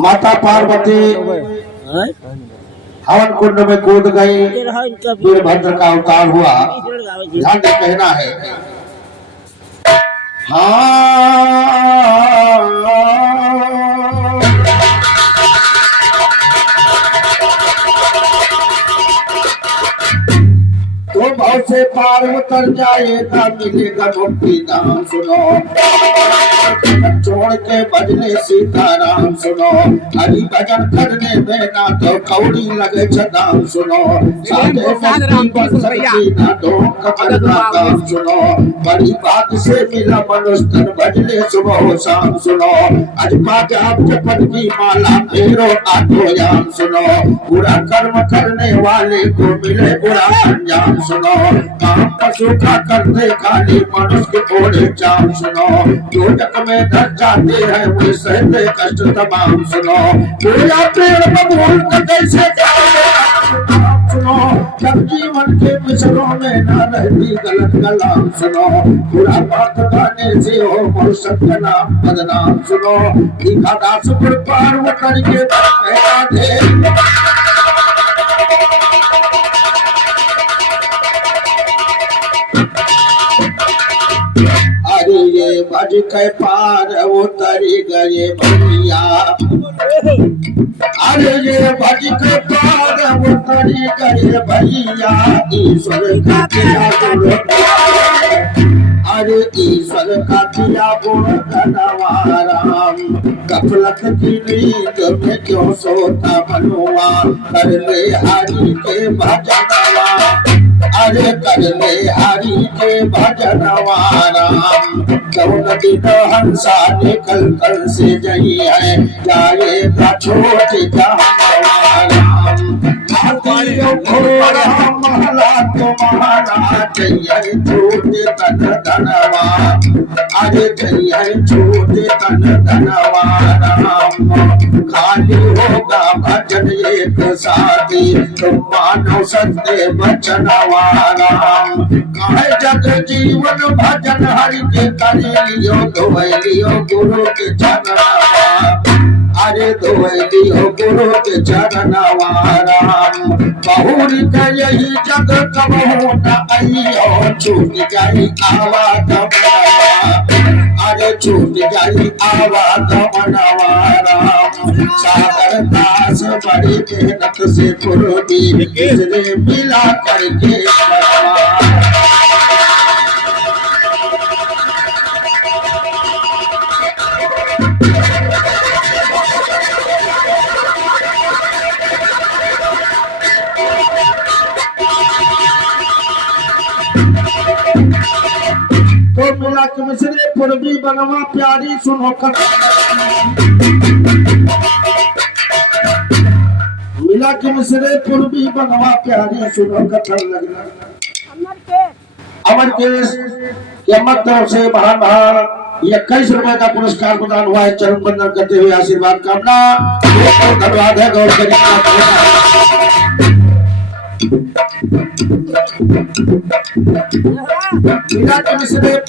माता पार्वती हवन कुंड में कूद गई, वीरभद्र का अवतार हुआ। ध्यान से कहना है तो भाव से पार उतर जाएगा, मिलेगा मुक्ति नाम सुनो। छोड़ के भजने सीताराम सुनो, हरि भजन करने में ना तो कौड़ी लगे नाम सुनो। साधे मुक्ति बन सकती ना तो कमरना काम सुनो। बड़ी बात से मिला मनुष्य तन, भजने सुबह शाम सुनो। आज पाँच आप जपन की माला फेरो आठो याम सुनो। बुरा कर्म करने वाले को मिले बुरा अंजाम सुनो। काम पशु का करते खाली मनुष्य थोड़े चाम सुनो। जो जग में धर जाते हैं वो सहते कष्ट तमाम सुनो। पूरा पेड़ बबूल का कैसे सुनो। जब जीवन के मिसरों में न रहती गलत कलाम सुनो। बुरा बात गाने से हो मनुष्य का नाम बदनाम सुनो। दिखा दास पर पार वो करके बहता दे। ये भज के पार उतरी गए भैया। अरे ये भज के पार उतरी गए भैया। ईश्वर का दिया गुण, अरे ईश्वर का दिया गुण धनवाराम। गफलत की नींद में क्यों सोता मनुआ, कर ले हरि के भजनवा। अरे कर ले हरि के भजनवाराम। कौन दिन हंसा निकल कर से जई है, जाएगा छोट जहां। महला तुम्हारा चाहिए छोटे तन धनवा। अरे चाहिए छोटे तन धनवा राम। खाली होगा भजन एक साथी, तुम मानो सत्य वचनवा राम। कहे जग जीवन भजन हरि के करी लियो, धोए लियो गुरु के चरणवा। अरे धोए लियो गुरु के चरणवा राम। बहुरी का यही जग कबहू न आइयो, छूट जाई आवाज मनवा। अरे छूट जाई आवाज मनवा राम। सागर दास बड़ी मेहनत से कुर्बी, किसने मिला करके बनवा। तो मिला के मिसरे पूर्वी बनवा प्यारी सुनो कथा। मिला के मिसरे पूर्वी बनवा प्यारी सुनो कथा। लगना अमर केस के मत तरफ से महान महान 21 रुपए का पुरस्कार प्रदान हुआ है। चरण वंदन करते हुए आशीर्वाद कामना। धन्यवाद है गौर करिए।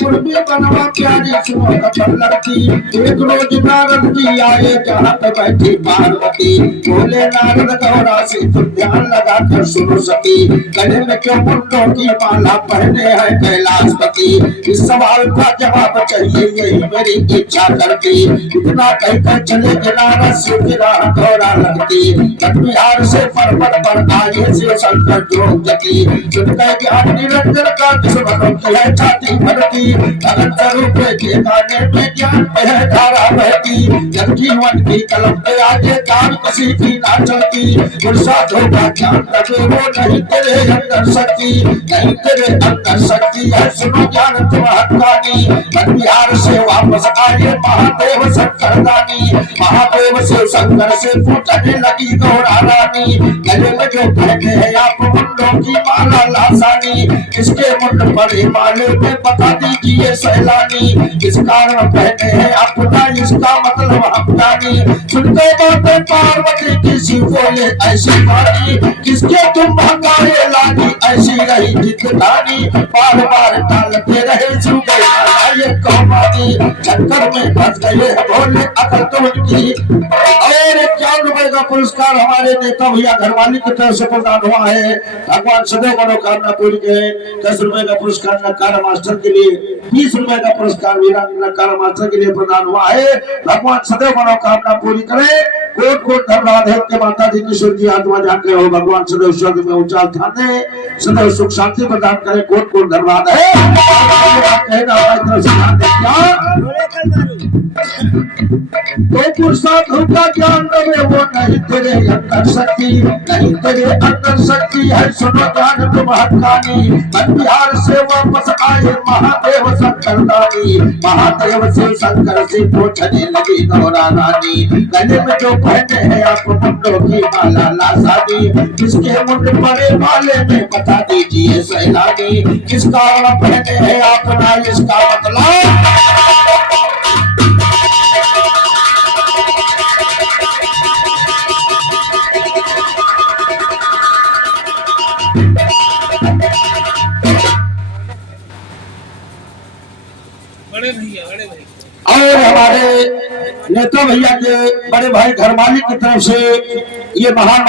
पूर्वी बनवा प्यारी सुनो कथन लगती। एक रोज नारद जी आए जहाँ पे बैठी पार्वती। बोले नारद गौरा से तुम ध्यान लगा कर सुनो सती। गले में क्यों मुंडों की माला पहने हैं कैलाशपति। इस सवाल का जवाब चाहिए यही मेरी इच्छा करती। इतना कहकर चले नारद से गिरा गौरा लगती। बिहार से पर्वत पर आए से शंकर जोग जती। सुन गए ज्ञान निरंजन का दुश्मनों की है छाती भरती। अनंत रूप के गाने में ज्ञान में है धारा बहती। जब जीवन की कलम पे आगे काम किसी की ना चलती। गुस्सा धोखा ज्ञान रखे वो नहीं तेरे अंदर शक्ति। नहीं तेरे अंदर शक्ति है सुनो ज्ञान तुम हक्कानी। बिहार से वापस आए महादेव शंकर दानी। महादेव से शंकर से पूछने लगी गौरा रानी। गले में जो पहने हैं आप मुंडों की माला लासानी। इसके मुंड पर माले में बता दीजिए सैलानी। इस कारण पहने हैं अपना इसका मतलब अफगानी। सुनते बातें पार्वती किसी बोले ऐसी बानी। किसके तुम भंगारे लानी ऐसी रही जितनानी। बार बार टालते रहे सुनते ये कौमानी। चक्कर में फंस गए बोले अकल तो उनकी और पुरस्कार हमारे नेता भैया घरवाली की तरफ से प्रदान हुआ है। भगवान सदैव मनोकामना पूरी करे। 10 रुपए का पुरस्कार नकारा मास्टर के लिए, 20 रुपए का पुरस्कार नकारा मास्टर के लिए प्रदान हुआ है। भगवान सदैव मनोकामना पूरी करे। कोट कोट धन्यवाद है के माता जी की शुद्ध आत्मा जाके हो। भगवान सदैव स्वर्ग में ऊंचा स्थान दे, सदैव सुख शांति प्रदान करे। कोट कोट धन्यवाद है। तो पुरुषार्थ का ज्ञान रहे वो नहीं तेरे अंदर शक्ति, नहीं तेरे अंदर शक्ति है। सुनो ज्ञान तुम हक्कानी। मन बिहार से वापस आए महादेव शंकर दानी। महादेव से शंकर से पूछने लगी गौरा रानी, गले में जो पहने हैं आप मुंडों की माला लासानी, किसके मुंड पड़े माले में बता दीजिए सैलानी। किस कारण पहने हैं आप ना इसका मतलब। और हमारे नेता भैया के बड़े भाई घरवाली की तरफ से ये महान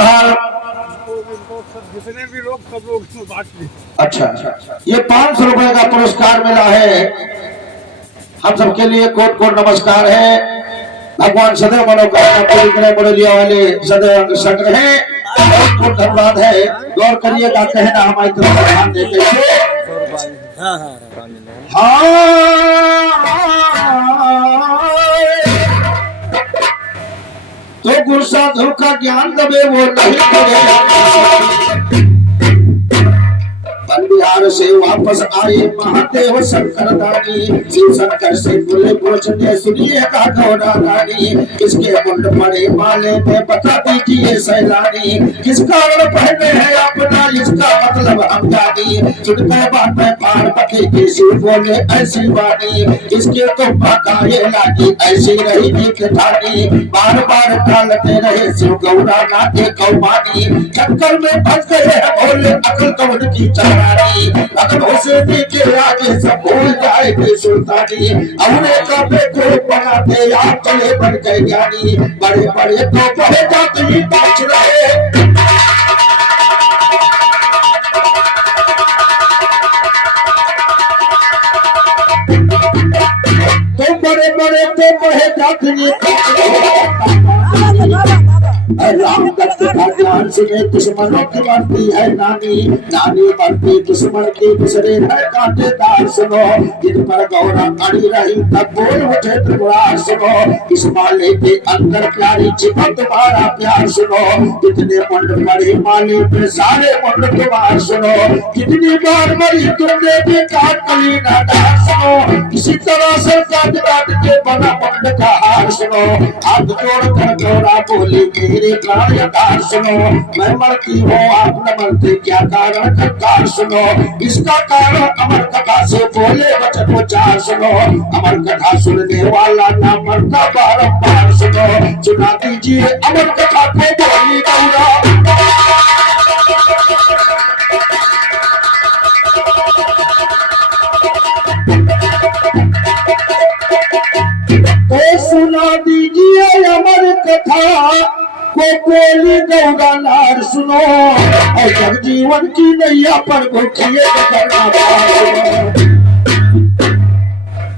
जितने भी लोग सब लोग बांट ली। अच्छा, ये 500 रुपए का पुरस्कार मिला है। हम सबके लिए कोट कोट नमस्कार है। भगवान सदैव मनोकामना पूरी करे। बड़ोलिया वाले सदैव अग्रसर रहे। बहुत बहुत धन्यवाद है। गौर करिएगा, कहना हमारी तरफ ध्यान देते हुए। तो गुरु साधु का ज्ञान दबे वो नहीं करेगा। बिहार से वापस आए महादेव शंकर दानी। शिव शंकर से बोले पूछने सुनिएगा गौरा रानी, किसके मुंड पड़े माले में बता दीजिए सैलानी। किस कारण पहने हैं अपना इसका मतलब हम जानी। चुटके बात में पार्वती की शिव बोले ऐसी वाणी, इसके तो भकाए लागी ऐसी रही नीक ठानी। बार बार टालते रहे शिव गौरा नाटे कौमानी। चक्कर में फंस गए बोले अकल तो उनकी चारानी। अगर उसे देखे आगे सब भूल जाए सुल्तानी। अवने का बेको बनाते आप चले बन गए ज्ञानी। बड़े बड़े तो बड़े जाती पाछ रहे। तो बड़े बड़े तो बड़े जाती राम दत्त का ज्ञान सुने दुश्मनों की बढ़ती है नानी। नानी बढ़ती दुश्मन की दूसरे है कांटेदार। सुनो जिन पर गौरा अड़ी रही तब बोल उठे त्रिपुरार। सुनो इस माले के अंदर प्यारी छिपा तुम्हारा प्यार। सुनो कितने मुंड पड़े माले पे सारे मुंड तुम्हार। सुनो कितनी बार मरी तुमने भी काट कली ना डार। सुनो इसी तरह से काट काट के बना मुंड का हार। सुनो हाथ जोड़ कर गौरा बोली मेरे प्राण यथार। सुनो मैं मरती हूँ आप न मरते, क्या कारण करतार। सुनो इसका कारण अमर कथा से बोले वचन उच्चार। सुनो अमर कथा सुनने वाला ना मरता बारंबार। सुनो सुना दीजिए अमर कथा को बोली गौरा। तो सुना दीजिए अमर कथा को बोली गौरा नार। सुनो और जग जीवन की नैया पर भूखिए करना पार।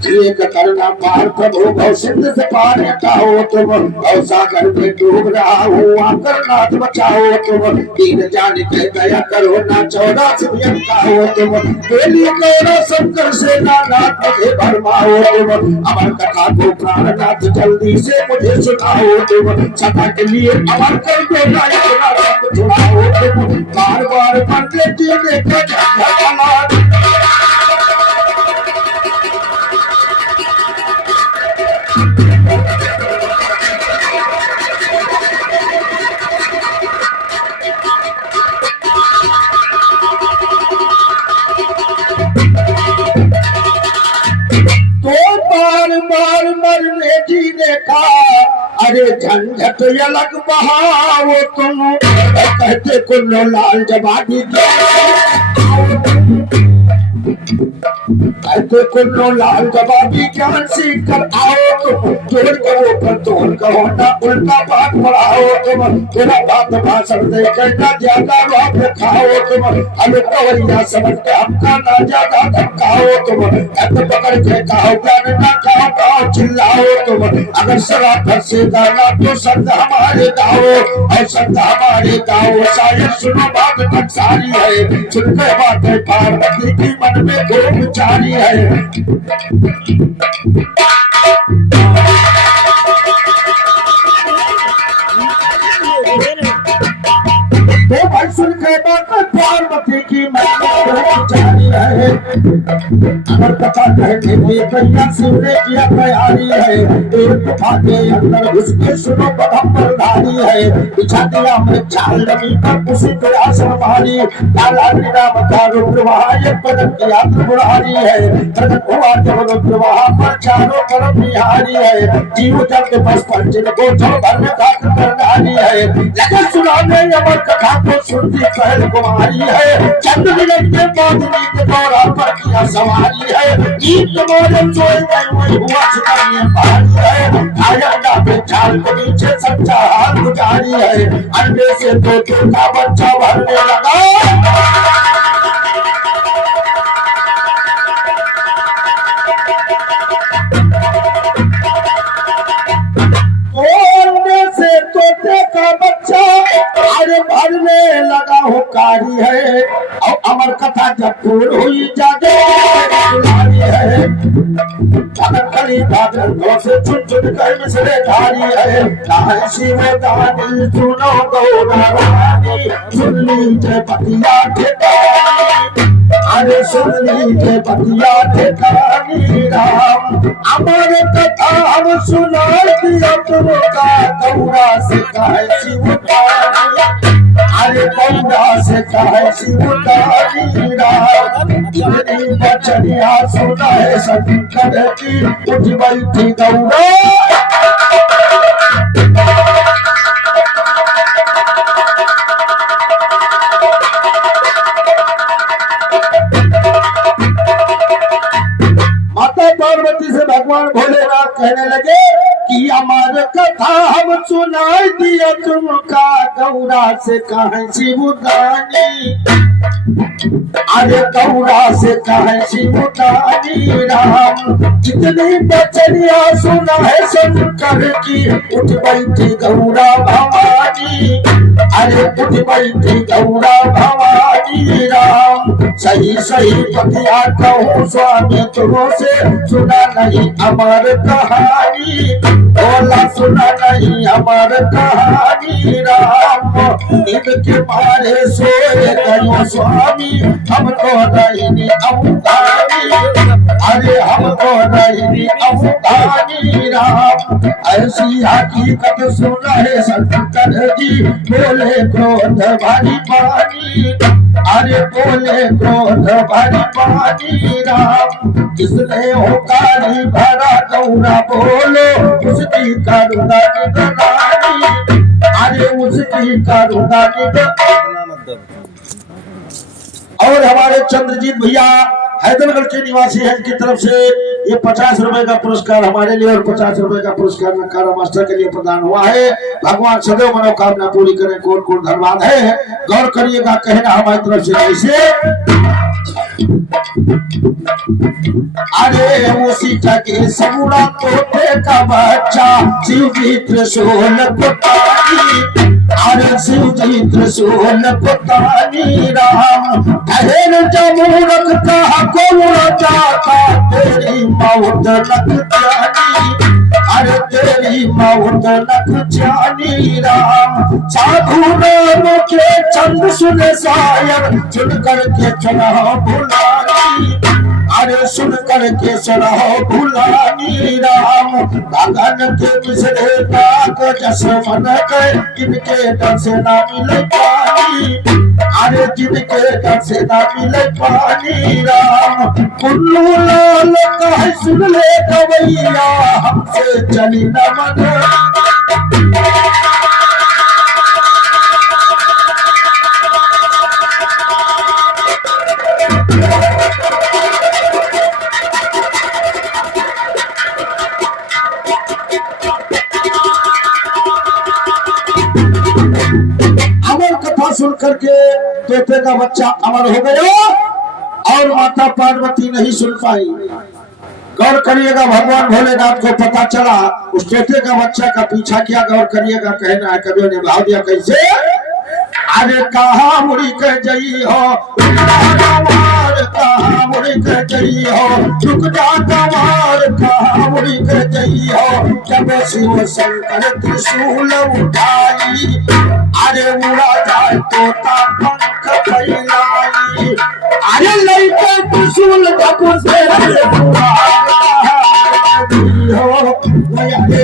एक करना पार प्रभु भव सिंध से पार हटाओ तुम। भव सागर में डूब रहा हूँ आकर नाथ बचाओ तुम। दीन जान के दया करो ना 84 भयंका हो तुम। बोली गौरा शंकर से ना नाथ मुझे भरमाओ तुम। अमर कथा को प्राणनाथ जल्दी से मुझे सुनाओ तुम। सदा के लिए अमर कर दो ना इतना सब छुड़ाओ तुम। बार बार मंत्र देने का झंझट। मरने जीने का अरे झंझट अलग बहाओ तुम। कहते कुल्लो लाल जवानी ऐसे कुल्लो लाल जवाबी ज्ञान सीख कर आओ तुम, जोड़ के वो पर तोड़ कहो ना उल्टा बात बढ़ाओ तुम, तेरा बात भाषण दे करना ज्यादा बात खाओ तुम, हमें कवैया समझ के हमका ना ज्यादा धमकाओ तुम, ऐसे पकड़ के कहो ज्ञान ना खाओ कहो चिल्लाओ तुम, अगर शराब से गाना तो शब्द हमारे गाओ और शब्द हमारे गाओ, शायद सुनो बात टकसारी है, सुनकर बातें पार्वती की मन में खूब जारी है। तो भाई सुन के बात पार्वती की मन में खूब जारी है। अगर कथा कहने की कैया सुनने की तैयारी है, एक गुफा के अंदर घुस के सुनो बदम्बर धारी है, बिछा दिया मैं चाल जमीन पर उसी पे आसन भारी, काला नाम का रुद्र वहाँ एक पदम की यात्रा बुढ़ारी है, प्रकट हुआ जब रुद्र वहाँ पर चारों तरफ निहारी है, जीव जब के बस पर जिनको जो भर में खाकर करनारी है, लेकिन सुनाने अमर कथा को सुनती पहल कुमारी है, चंद्र मिलन के बाद नींद दौरा पर किया सवारी है, नींद मोरे सोए गए वही हुआ चितनिये भारी है, आया ना पे चाल को नीचे सच्चा हाथ गुजारी है, अंडे से तोते का बच्चा भरने लगा। तोते का बच्चा अरे भरने लगा हुकारी है, और अमर कथा जब पूर्ण हुई जागे है, अगर कली भागल से चुन चुन कर मिसरे धारी है, कहा शिव दानी सुनो गौरानी, सुन लीजिए पतिया ठेकानी, अरे सुन लीजिए पतिया ठेकानी राम, अमर कथा हम सुना दिया तुमका, गौरा से कहे शिवदानी, अरे गौरा से कहे शिवदानी राम, इतनी बचनिया सुना है शंकर की, उठ बैठी गौरा। माता पार्वती से भगवान भोलेनाथ कहने लगे कि अमर कथा हम सुनाई दिया तुमका, गौरा से कहे शिवदानी, अरे गौरा से कहे शिवदानी राम, इतनी बचनिया सुना है शंकर की, उठ बैठी गौरा भवानी, अरे उठ बैठी गौरा भवानी राम, सही सही पतिया कहूँ स्वामी तुमों से सुना नहीं अमर कहानी, बोला सुना नहीं अमर कहानी राम, इनके मारे सोए गयो स्वामी, हमको नहीं अवधानी, अरे हमको नहीं अवधानी राम, ऐसी हकीकत सुना है शंकर जी, बोले क्रोध भरी पानी, अरे बोले क्रोध भरी पानी राम, किसने होकारी भरा गौरा बोलो, उसकी करुणा निगरानी, अरे उसकी करुणा निगरानी। और हमारे चंद्रजीत भैया हैदरगढ़ के निवासी हैं, इनकी तरफ से ये 50 रुपए का पुरस्कार हमारे लिए और 50 रुपए का पुरस्कार नकारा मास्टर के लिए प्रदान हुआ है। भगवान सदैव मनोकामना पूरी करें। कौन कौन धन्यवाद है गौर करिएगा, कहना हमारी तरफ से ऐसे। अरे उसी के समुरा तोते का बच्चा शिव जी त्रिशूल पुतानी, अरे शिव जी त्रिशूल पुतानी राम, ठहर जमूरत कहा कौन जाता, तेरी मौत लग जानी, अरे तेरी मौत लग जानी राम, साधु नाम के चंद सुन शायर, सुन करके चढ़ाओ भुलानी, अरे सुन करके चढ़ाओ भुलानी राम, भगन के मिसरे काक जस मन के, इनके डर से ना मिले पानी, अरे जिनके डर से ना मिले पानी राम, कुल्लू लाल कहे सुन ले गवैया, हमसे चली न मन। कथा सुन करके तोते का बच्चा अमर हो गया और माता पार्वती नहीं सुन पाई। गौर करिएगा, भगवान भोलेनाथ को पता चला उस तोते का बच्चा का पीछा किया। गौर करिएगा, कहना है कवियों ने भाव दिया कैसे, अरे कहा मुड़ी के जई हो कहा मुड़ी के जई हो, झुक जा कमार कहा मुड़ी के जई हो, जब शिव शंकर त्रिशूल उठाई, अरे उड़ा जाए तोता पंख फैलाई, अरे लइके त्रिशूल जब से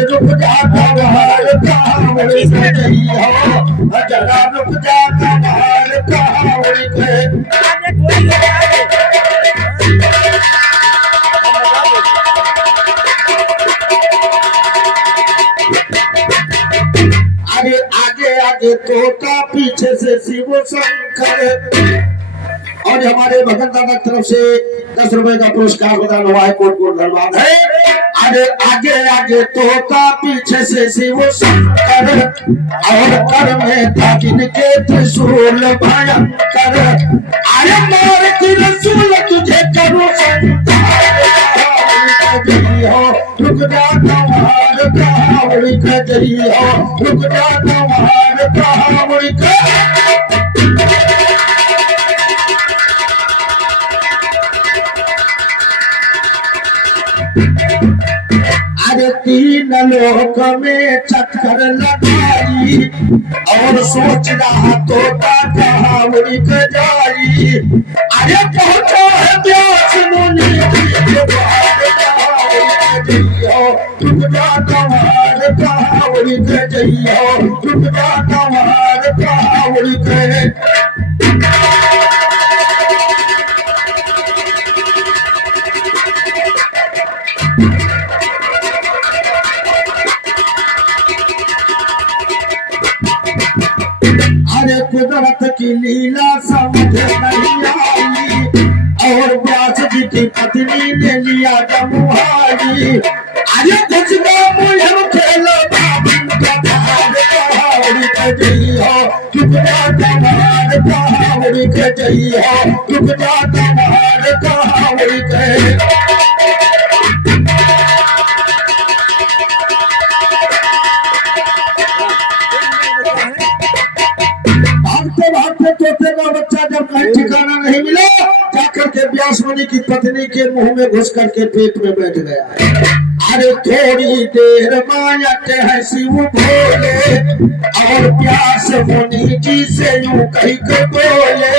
रुक जा कमार कहा मुड़ी के जई हो, जरा रुक जा कमार कहा मुड़ी के। अरे आगे आगे तोता पीछे से शिव शंकर। और हमारे भगत दादा की तरफ से 10 रुपए का पुरस्कार प्रदान हुआ है, कोट कोट धन्यवाद है। अरे आगे आगे तोता पीछे से शिव शंकर, और कर में था जिनके त्रिशूल भयंकर, अरे मार त्रिशूल तुझे करो रुक जा कमार कहावड़ी के जई हो, रुक जा कमार कहावड़ी के। अरे 3 लोक में चक्कर लगाई, और सोच रहा तोता कहाँ उड़ के जाई, अरे पहुंचो है व्यास मुनि के द्वार, रुक जा कमार कहाँ उड़ के जइयो, रुक जा कमार कहाँ उड़ के। अरे कुदरत की लीला समझ नहीं आई, और व्यास जी की पत्नी ने लिया जमुहारी, अरे कुछ मुझे खेलो चुप जा कमार कहावड़ी के जइयो, चुप जा कमार कहावड़ी के। तोते का बच्चा जब कहीं ठिकाना नहीं मिला, जाकर के व्यास मुनि की पत्नी के मुंह में घुस करके पेट में बैठ गया। अरे थोड़ी देर मायते हैं शिव भोले, और व्यास मुनि जी से यूं कही के बोले,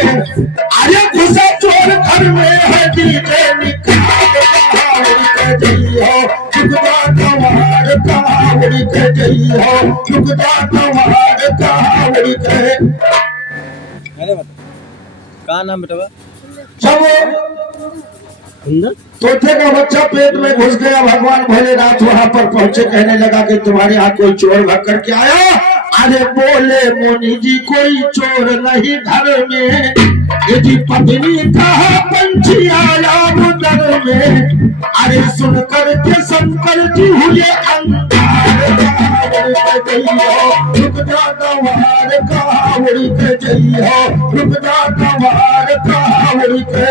अरे घुसा चोर घर में है दीजे निकाल कहावड़ी के जइयो, चुप जा कमार कहावड़ी के जइयो, चुप जा कमार कहावड़ी के। कहाँ नाम बेटा? तोते का बच्चा पेट में घुस गया। भगवान भोलेनाथ वहां पर पहुंचे, कहने लगा कि तुम्हारे यहाँ कोई चोर भाग करके आया। अरे बोले मुनि जी कोई चोर नहीं घर में, यदि पत्नी कहा पंछी आया उधर में, अरे सुन करके शंकर जी हुए अंगार रुक जा कमार कहावड़ी के जइयो, रुक जा कमार कहावड़ी के।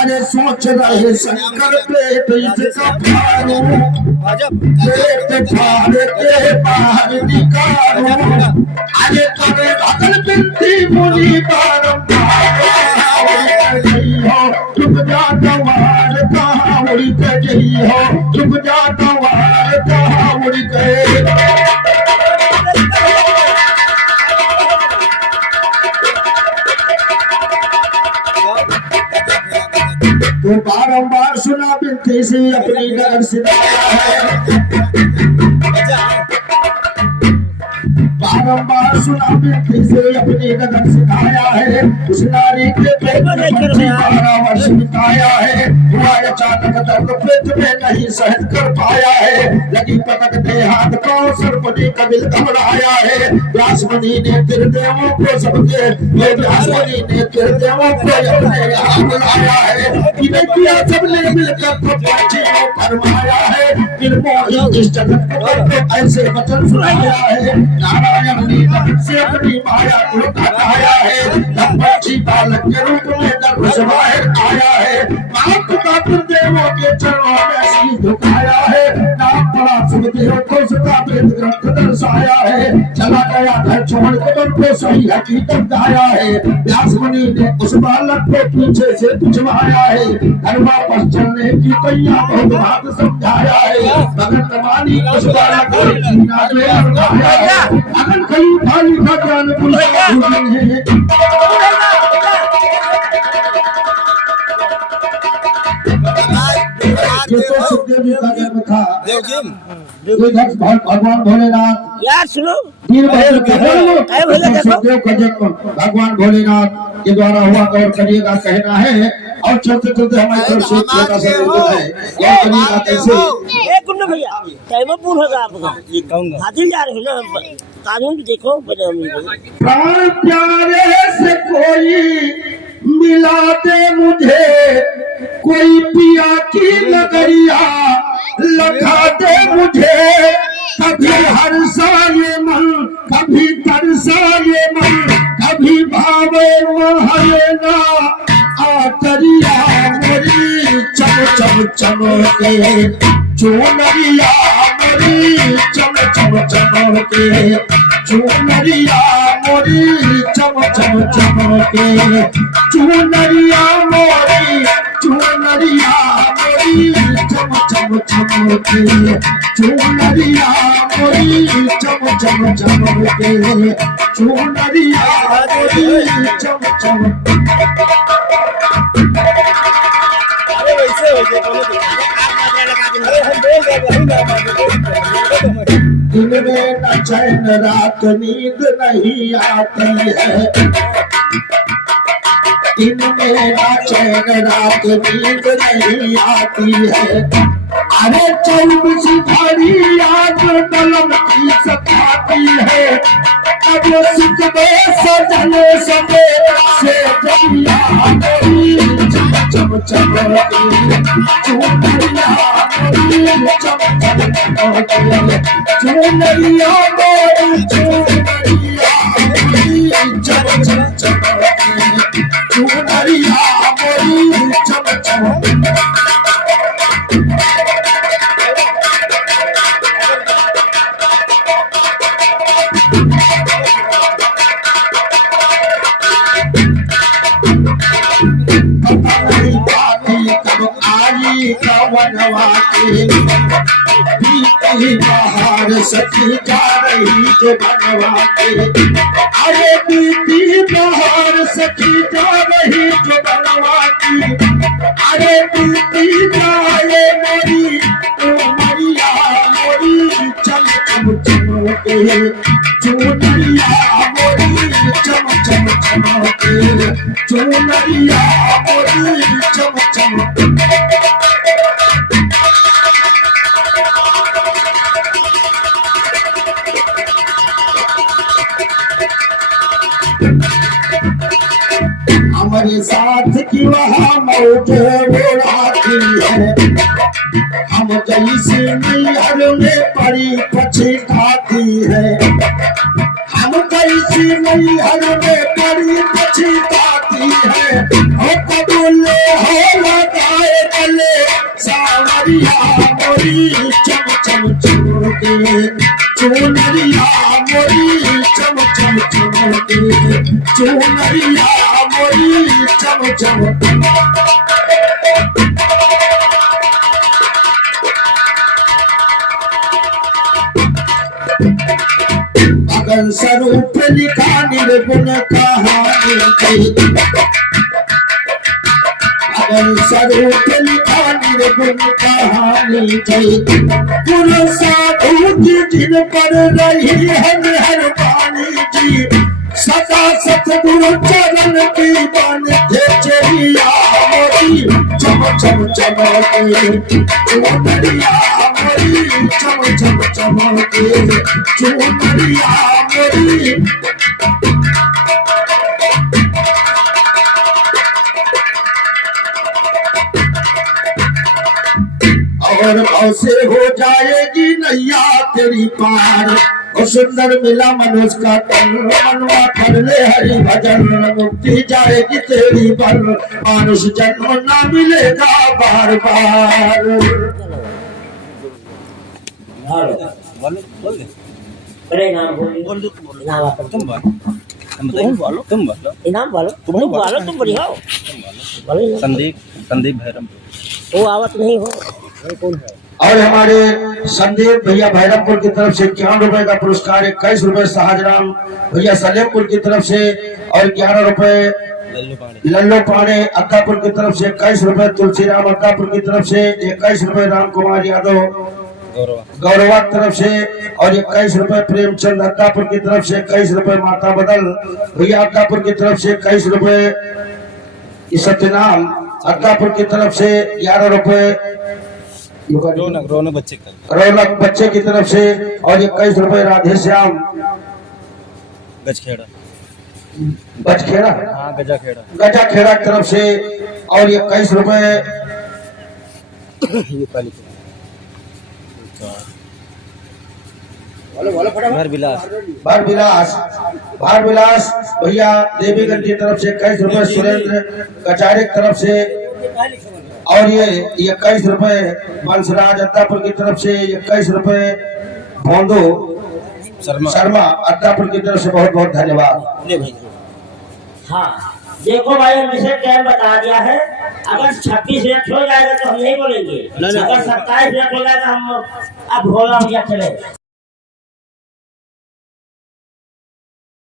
अरे सोच रहे शंकर पेट इसका फाड़ू, पेट फाड़ के बाहर निकालू, अरे करे भगल बिनती मुनि बारंबार, चुप जा कमार कहावड़ी के जइयो, चुप जा कमार कहावड़ी के। तो बारंबार सुना बिनती से अपनी डर सिधाया है, बारंबार सुना बिनती से अपनी डर सिधाया है। उस नारी के पेट में 12 वर्ष बिताया है, हुआ अचानक तक दर्द पेट में नहीं सहन कर पाया है। लगी पकड़ने हाथ को सर्पनी कबिल घबराया है। व्यास मुनि ने त्रिदेवों को सबके ये व्यास मुनि ने त्रिदेवों को अपने यहाँ बुलाया है। इन्हें किया सबने मिलकर प्रपंची को फरमाया है। निर्मोही इस जगत को ऐसे वचन सुनाया है। नारायण ने से अपनी माया को हटाया है। प्रपंची बालक के रूप में गर्भ से बाहर आया है। मात का देवों के चरणों में शीश झुकाया है। नाम पड़ा सुखदेव को सदा वेद ग्रंथ दर्शाया है। चला गया घर छोड़ के उनको सही हकीकत गाया है। व्यास मुनि ने उस बालक को पीछे से पूछवाया है। घर वापस चलने की तैयार बहुत बात समझाया है। भगत मानी उस बालक को जीना जो समझाया है। अगर कहीं भाई का ज्ञान पूछा तो सुखदेव जी का जन्म था। भगवान भोलेनाथ यार सुनो सुखदेव का जन्म भगवान भोलेनाथ के द्वारा हुआ और करिएगा कहना है। और चलते चलते हमारी तरफ से छोटा सा है और करिएगा कैसे। एक गुंडा भैया टाइम पूरा होगा आपका ये कहूंगा हाथी जा रहे हो ना कानून देखो प्राण प्यारे से कोई मिला दे मुझे। कोई पिया की नगरिया लगा दे मुझे। कभी हर्षा ये मन कभी तरसा ये मन कभी भावे हरे ना आतरिया मोरी चम चम चमके चूनरिया मोरी चम चम चमके चूनरिया मोरी चम चम चमके चूनरिया मोरी चूनरिया मोरी चम चम चमके चूनरिया मोरी चम चम चमके चूनरिया मोरी चम चम। अरे वैसे हो दिन में न चैन रात नींद नहीं आती है। दिन में न चैन रात नींद नहीं आती है। अरे 24 घड़ी याद कलम की सताती है। अब सुख में सजन सके से जलिया मोरी चम चम चमके चूनरिया मोरी चम चम चमके चूनरिया मोरी चूनरिया मोरी चम चम चमके चूनरिया मोरी चम चम। बाहर सखी जा रही जो बनवा के। अरे बीती बाहर सखी जा रही जो बनवा की। अरे बीती जाए मोरी मरिया मोरी चम चम चमके चूनरिया मोरी चम चम चमके चूनरिया मोरी चम चम। हमारे साथ की वहाँ मौज उड़ाती है। हम जैसे नैहर में परी पछताती है। हम कैसी नैहर में परी पछताती है। हो कबूले हो लगाए गले सावरिया मोरी चम चम चमके चूनरिया मोरी चम चम चमके चूनरिया मोरी चम चम। अगर स्वरूप लिखा निर्गुण कहानी अगर स्वरूप लिखा निर्गुण कहानी गुरु साधु जी जिन पर रही है मेहरबानी जी। सदा सतगुरु चरण की बन थे चेरिया मोरी चम चम चमके चुनरिया मोरी चम चम चमके चुनरिया मोरी और भाव से हो जाएगी नैया तेरी पार और सुंदर मिला मनुष्य का तन मनवा कर ले हरि भजन मुक्ति जाएगी तेरी पर मानुष जन्म ना मिलेगा बार बार। अरे नाम बोल नाम आप तुम बोलो तुम बोलो इनाम बोलो तुम बोलो तुम बढ़िया हो बोलो संदीप भैरम वो आवत नहीं हो कौन है। और हमारे संदीप भैया भैरमपुर की तरफ से 51 रुपए का पुरस्कार, 21 रुपए शाहजराम भैया सलेमपुर की तरफ से और 11 रुपए लल्लो पाड़े अक्कापुर की तरफ से, 21 रुपए तुलसीराम अक्कापुर की तरफ से, 21 रुपए राम कुमार यादव गौरवा की तरफ से और 21 रुपए प्रेमचंद अक्कापुर की तरफ से, 21 रुपए माता बदल भैया अक्कापुर की तरफ से, 21 रुपए सत्यनाम अक्कापुर की तरफ से, 11 रुपए रौनक बच्चे की तरफ से और 21 रुपए राधे श्याम बचखेड़ा गजा खेड़ा की तरफ से और 21 रुपए भार विलास भैया देवीगंज की तरफ से 21 रुपए सुरेंद्र कचारे की तरफ से और ये 21 रुपए बंसराज अत्तापुर की तरफ से, 21 रुपए भोंदो शर्मा अत्तापुर की तरफ से बहुत बहुत धन्यवाद। हाँ देखो भाई हमने टाइम बता दिया है, अगर 26 मिनट हो जाएगा तो हम नहीं बोलेंगे, अगर 27 मिनट हो जाएगा हम अब होगा चले।